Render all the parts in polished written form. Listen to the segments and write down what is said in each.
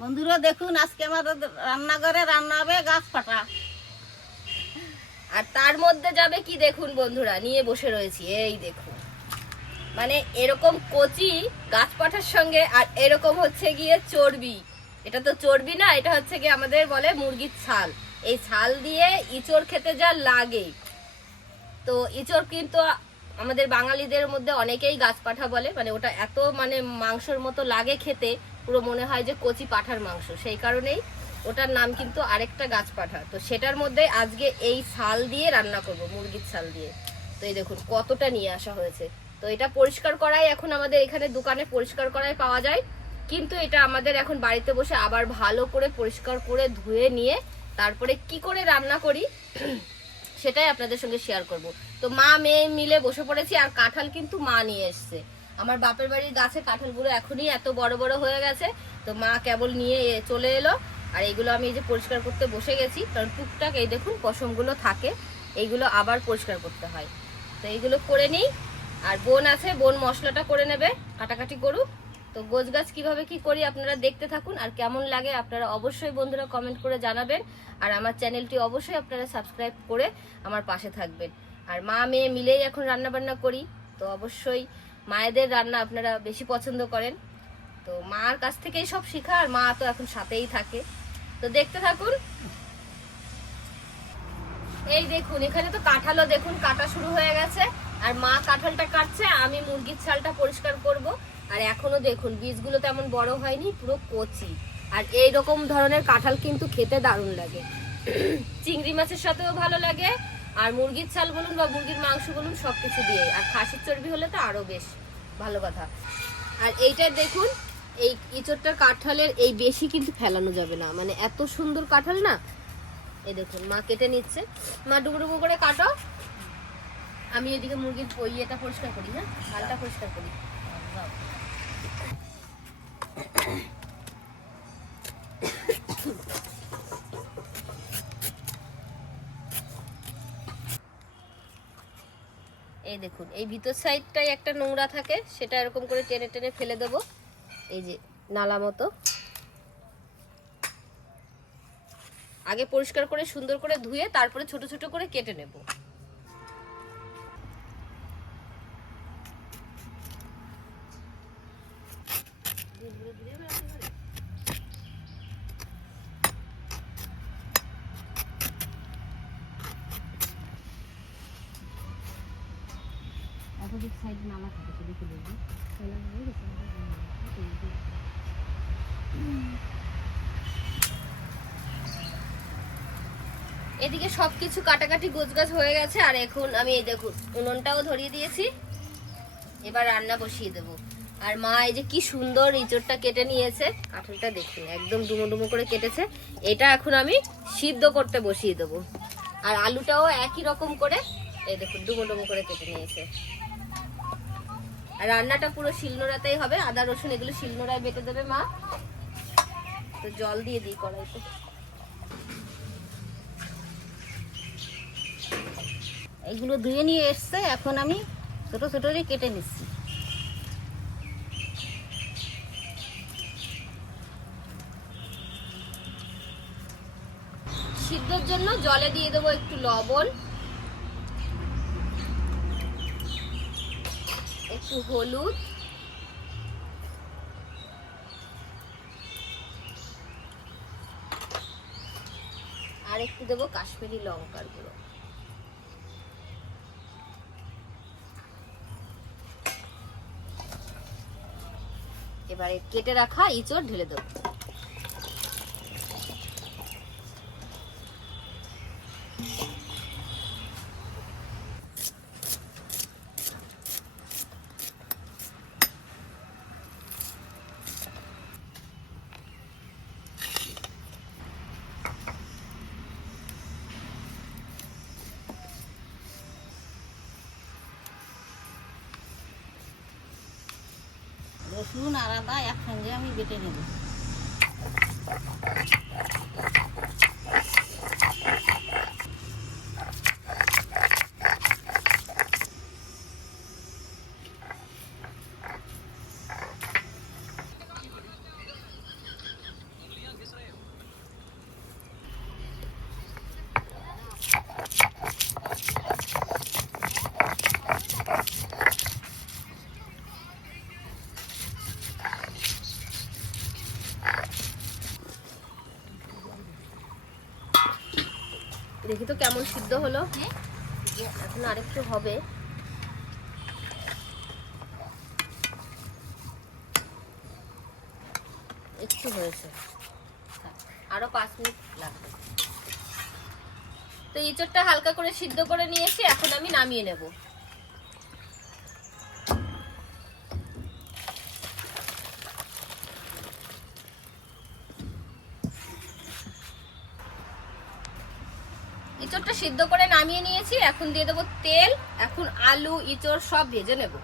বন্ধুরা দেখুন, আজকে আমাদের রান্নাঘরে রান্না হবে গাছ পাটা। আর তার মধ্যে যাবে কি দেখুন বন্ধুরা, নিয়ে বসে রয়েছি। এই দেখুন, মানে এরকম কচি গাছ পাঠার সঙ্গে আর এরকম হচ্ছে গিয়ে চর্বি। এটা তো চর্বি না, এটা হচ্ছে গিয়ে আমাদের বলে মুরগির ছাল। এই ছাল দিয়ে ইঁচড় খেতে যা লাগে। তো ইঁচড় কিন্তু আমাদের বাঙালিদের মধ্যে অনেকেই গাছ পাঠা বলে, মানে ওটা এত মানে মাংসর মতো লাগে খেতে, পুরো মনে হয় যে কচি পাঠার মাংস। সেই কারণেই ওটার নাম কিন্তু আরেকটা গাছ পাঠা। তো সেটার মধ্যে আজকে এই ছাল দিয়ে রান্না করব, মুরগির ছাল দিয়ে। তো এই দেখুন কতটা নিয়ে আসা হয়েছে। তো এটা পরিষ্কার করাই এখন আমাদের এখানে দোকানে পরিষ্কার করাই পাওয়া যায়, কিন্তু এটা আমাদের এখন বাড়িতে বসে আবার ভালো করে পরিষ্কার করে ধুয়ে নিয়ে তারপরে কি করে রান্না করি সেটাই আপনাদের সঙ্গে শেয়ার করব। তো মা মেয়ে মিলে বসে পড়েছি, আর কাঁঠাল কিন্তু মা নিয়ে এসছে। আমার বাপের বাড়ির গাছে কাঁঠালগুলো এখনই এত বড় বড় হয়ে গেছে, তো মা কেবল নিয়ে চলে এলো। আর এইগুলো আমি এই যে পরিষ্কার করতে বসে গেছি, কারণ টুকটাক এই দেখুন পশমগুলো থাকে, এইগুলো আবার পরিষ্কার করতে হয়। তো এইগুলো করে নিই। আর বোন আছে, বোন মশলাটা করে নেবে, কাটাকাটি করুক। তো গোছ গাছ কিভাবে কি করি আপনারা দেখতে থাকুন, আর কেমন লাগে আপনারা অবশ্যই বন্ধুরা কমেন্ট করে জানাবেন। আর আমার চ্যানেলটি অবশ্যই আপনারা সাবস্ক্রাইব করে আমার পাশে থাকবেন। আর মা মেয়ে মিলেই এখন রান্না বান্না করি, তো অবশ্যই মায়েদের রান্না আপনারা বেশি পছন্দ করেন। তো মার কাছ থেকেই সব শেখা, আর মা তো এখন সাথেই থাকে। তো দেখতে থাকুন। এই দেখুন এখানে তো কাঁঠালও দেখুন কাটা শুরু হয়ে গেছে, আর মা কাঁঠালটা কাটছে, আমি মুরগির ছালটা পরিষ্কার করব। আর এখনো দেখুন বীজগুলো তেমন বড় হয়নি, পুরো কচি। আর এই রকম ধরনের কাঁঠাল কিন্তু খেতে দারুণ লাগে, চিংড়ি মাছের সাথেও ভালো লাগে। আর মুরগির ছাল বলুন বা মুরগির মাংস বলুন, সবকিছু দিয়ে। আর খাসির চর্বি হলে তো আরো বেশ ভালো কথা। আর এইটা দেখুন, এই ইঁচড়টার কাঁঠালের এই বেশি কিন্তু ফেলানো যাবে না, মানে এত সুন্দর কাঁঠাল না। এই দেখুন মা কেটে নিচ্ছে, মা ডুবো ডুবো করে কাটো, আমি এদিকে মুরগির ইয়েটা পরিষ্কার করি। হ্যাঁ, ছালটা পরিষ্কার করি। এই দেখুন এই ভিতর সাইডটাই একটা নোংরা থাকে, সেটা এরকম করে টেনে টেনে ফেলে দেবো, এই যে নালা মতো। আগে পরিষ্কার করে সুন্দর করে ধুয়ে তারপরে ছোট ছোট করে কেটে নেব। অপোজিট সাইড নালা থাকে, সেটা ফেলে দিই। এদিকে সবকিছু কাটাকাটি গোছগাছ হয়ে গেছে, আর এখন আমি এই দেখুন উনুনটাও ধরিয়ে দিয়েছি, এবার রান্না বসিয়ে দেবো। আর মা এই যে কি সুন্দর ইঁচড়টা কেটে নিয়েছে, কাঁঠালটা দেখুন একদম ডুমো ডুমো করে কেটেছে। এটা এখন আমি সিদ্ধ করতে বসিয়ে দেবো। আর আলুটাও একই রকম করে এই দেখুন ডুমো ডুমো করে কেটে নিয়েছে। আর রান্নাটা পুরো শিলনোড়াতেই হবে, আদা রসুন এগুলো শিলনোড়ায় বেটে দেবে মা। তো জল দিয়ে দিই কড়াইতে। এইগুলো ধুয়ে নিয়ে এসছে, এখন আমি ছোট ছোট করে কেটে নিচ্ছি। সিদ্ধর জন্য জলে দিয়ে দেবো একটু লবণ, একটু হলুদ, আর একটু দেবো কাশ্মীরি লঙ্কার গুঁড়ো। এবারে কেটে রাখা ইঁচড় ঢেলে দেবো। রসুন আর আদা একসঙ্গে আমি বেটে নেব। দেখি তো কেমন সিদ্ধ হলো। এখন আরেকটু হবে। একটু হয়েছে, আরো 5 মিনিট লাগবে। তো এঁচোড়টা হালকা করে সিদ্ধ করে নিয়েছি, এখন আমি নামিয়ে নেব। এঁচোড়টা সিদ্ধ করে নামিয়ে নিয়েছি, এখন দিয়ে দেবো তেল। এখন আলু এঁচোড় সব ভেজে নেব।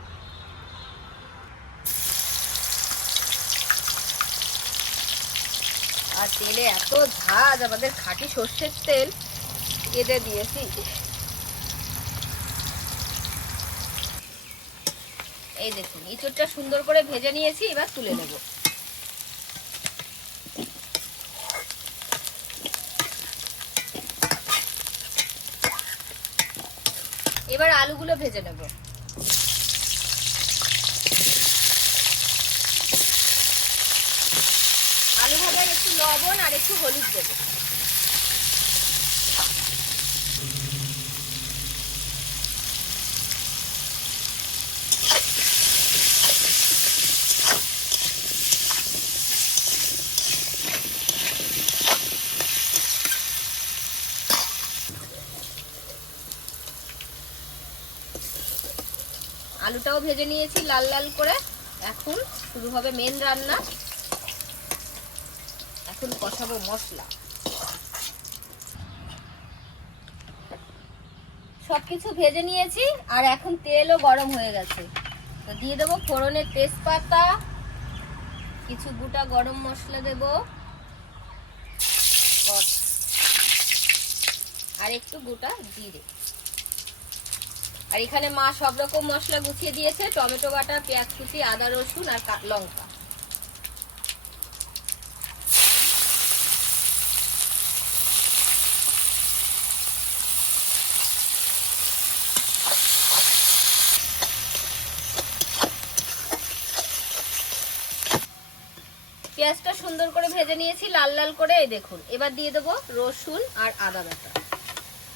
আর তেলে এত ঝাঁজ, আমাদের খাঁটি সর্ষের তেল এতে দিয়েছি। এই দেখুন এঁচোড়টা সুন্দর করে ভেজে নিয়েছি, এবার তুলে নেব। এবার আলুগুলো ভেজে নেব। আলু ভাজায় একটু লবণ আর একটু হলুদ দেব। আলুটাও ভেজে নিয়েছি লাল লাল করে। এখন শুরু হবে মেন রান্না। এখন কষাবো মশলা। সবকিছু ভেজে নিয়েছি আর এখন তেলও গরম হয়ে গেছে। তো দিয়ে দেবো ফোড়নের তেজপাতা, কিছু গোটা গরম মশলা দেব, আর একটু গোটা জিরে। আর এখানে মা সব রকম মশলা গুছিয়ে দিয়েছে, টমেটো বাটা, পেঁয়াজ কুচি, আদা রসুন আর লঙ্কা। পেঁয়াজটা সুন্দর করে ভেজে নিয়েছি লাল লাল করে, এই দেখুন। এবার দিয়ে দেবো রসুন আর আদা বাটা।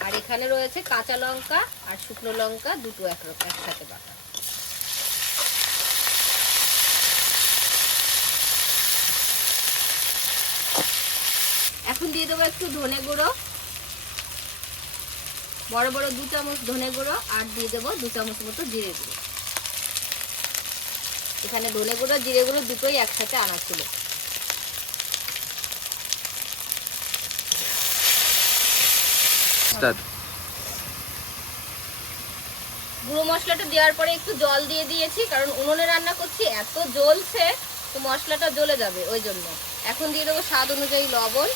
আর এখানে রয়েছে কাঁচা লঙ্কা আর শুকনো লঙ্কা দুটো একসাথে বাটা। এখন দিয়ে দেবো একটু ধনে গুঁড়ো, বড় বড় 2 চামচ ধনে গুঁড়ো, আর দিয়ে দেবো 2 চামচ মতো জিরে গুঁড়ো। এখানে ধনে গুঁড়ো জিরে গুঁড়ো দুটোই একসাথে আনা ছিল। গুঁড়ো মশলাটা দেওয়ার পরে একটু জল দিয়ে দিয়েছি, কারণ উনুনে রান্না করছি, এত জ্বলছে তো মশলাটা জ্বলে যাবে, ওই জন্য। এখন দিয়ে দেবো স্বাদ অনুযায়ী লবণ,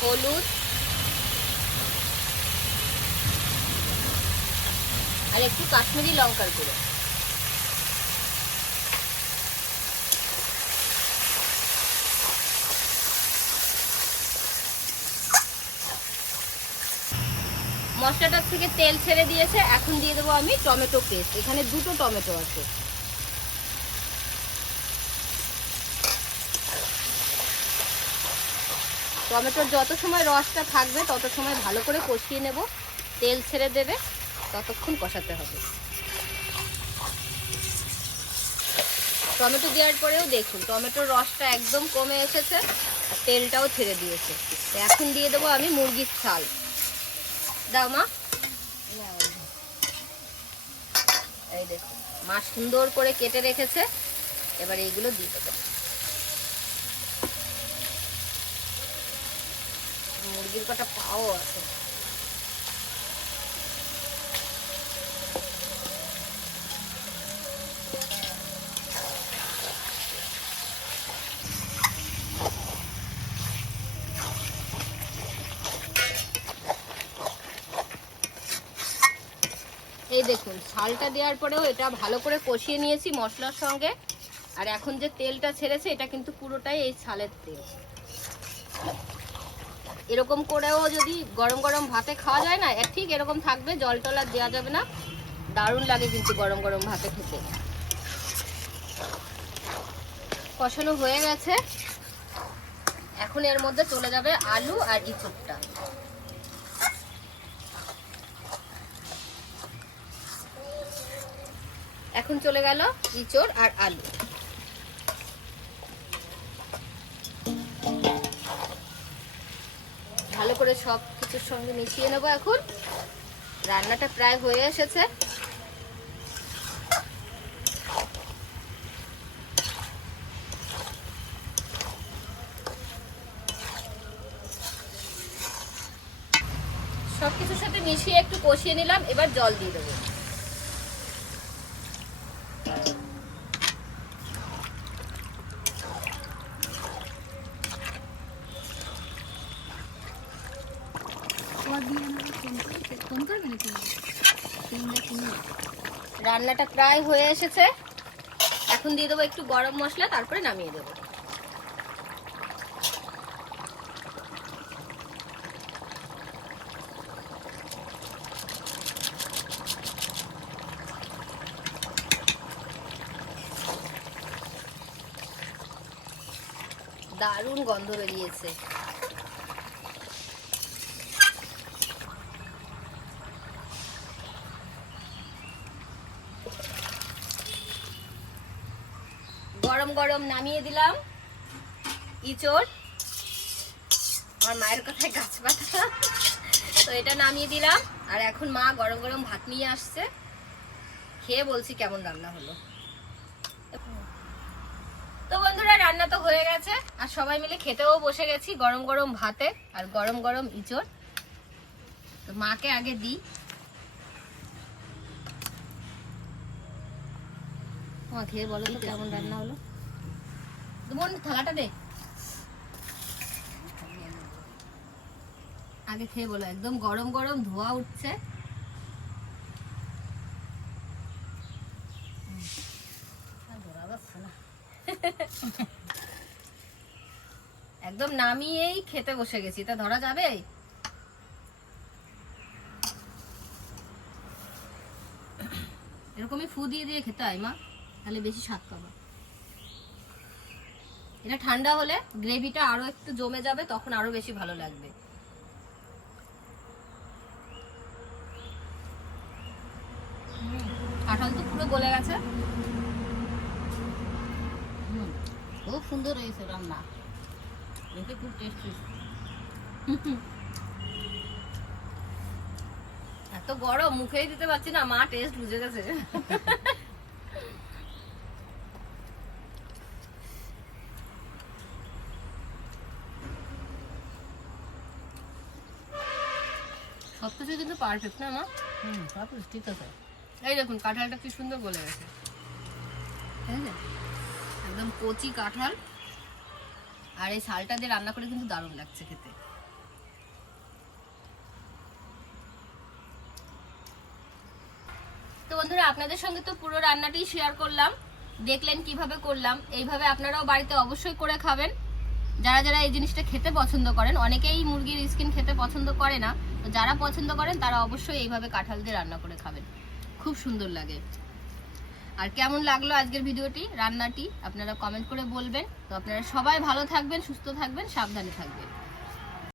হলুদ আর একটু কাশ্মীরি লঙ্কার গুঁড়ো। মশলাটার থেকে তেল ছেড়ে দিয়েছে, এখন দিয়ে দেবো আমি টমেটো পেস্ট। এখানে 2টো টমেটো আছে। টমেটোর যত সময় রসটা থাকবে তত সময় ভালো করে কষিয়ে নেব। তেল ছেড়ে দেবে, ততক্ষণ কষাতে হবে। টমেটো দেওয়ার পরেও দেখুন টমেটোর রসটা একদম কমে এসেছে আর তেলটাও ছেড়ে দিয়েছে। এখন দিয়ে দেবো আমি মুরগির ছাল। দাও মা। এই দেখুন মা সুন্দর করে কেটে রেখেছে, এবার এইগুলো দিয়ে দেবো। মুরগির কটা পাও আছে। এই দেখুন ছালটা দেওয়ার পরেও এটা ভালো করে কষিয়ে নিয়েছি মশলার সঙ্গে। আর এখন যে তেলটা ছেড়েছে এটা কিন্তু পুরোটাই এই ছালের তেল। এরকম করেও যদি গরম গরম ভাতে খাওয়া যায় না, ঠিক এরকম থাকবে, জল টল আর দেওয়া যাবে না। দারুণ লাগে কিন্তু গরম গরম ভাতে খেতে। কষানো হয়ে গেছে। এখন এর মধ্যে চলে যাবে আলু আর ইঁচড়টা। এখন চলে গেল ইঁচড় আর আলু। ভালো করে সব কিছুর সঙ্গে মিশিয়ে নেবো। এখন রান্নাটা প্রায় হয়ে এসেছে। সবকিছুর সাথে মিশিয়ে একটু কষিয়ে নিলাম। এবার জল দিয়ে দেবো। রান্নাটা প্রায় হয়ে এসেছে। এখন দিয়ে দেবো একটু গরম মশলা, তারপরে নামিয়ে দেবো। দারুণ গন্ধ বেরিয়েছে। গরম গরম নামিয়ে দিলাম ইঁচড়। আমার মায়ের কথায় গাছ পাতা, তো এটা নামিয়ে দিলাম। আর এখন মা গরম গরম ভাত নিয়ে আসছে, খেয়ে বলছি কেমন রান্না হলো। তো বন্ধুরা, রান্না তো হয়ে গেছে আর সবাই মিলে খেতেও বসে গেছি গরম গরম ভাতে আর গরম গরম ইঁচড়। তো মাকে আগে দিই। মা খেয়ে বলো তো কেমন রান্না হলো। বোন থালাটা দে, আগে খেয়ে বলো। একদম গরম গরম ধোয়া উঠছে। একদম নামিয়েই খেতে বসে গেছি, তা ধরা যাবে? এরকমই ফু দিয়ে দিয়ে খেতে হয় মা, তাহলে বেশি স্বাদ পাবা। এটা ঠান্ডা হলে গ্রেভিটা আরো একটু জমে যাবে, তখন আরো বেশি ভালো লাগবে। কাঁঠাল তো পুরো গলে গেছে। খুব সুন্দর হয়েছে রান্না, দেখে খুব টেস্টি। এত গরম মুখেই দিতে পারছি না, মা টেস্ট বুঝে গেছে। সবকিছু কিন্তু পারফেক্ট না মা? সব ঠিক আছে। এই দেখুন কাঁঠালটা কি সুন্দর গলে গেছে, একদম কচি কাঁঠাল। আর এই শালটা দিয়ে রান্না করে কিন্তু দারুণ লাগছে খেতে। তো বন্ধুরা, আপনাদের সঙ্গে তো পুরো রান্নাটাই শেয়ার করলাম, দেখলেন কিভাবে করলাম। এইভাবে আপনারাও বাড়িতে অবশ্যই করে খাবেন। যারা যারা এই জিনিসটা খেতে পছন্দ করেন, অনেকেই মুরগির স্কিন খেতে পছন্দ করে না, তো যারা পছন্দ করেন তারা অবশ্যই এইভাবে কাঁঠাল দিয়ে রান্না করে খাবেন, খুব সুন্দর লাগে। আর কেমন লাগলো আজকের ভিডিওটি, রান্নাটি, আপনারা কমেন্ট করে বলবেন। তো আপনারা সবাই ভালো থাকবেন, সুস্থ থাকবেন, সাবধানে থাকবেন।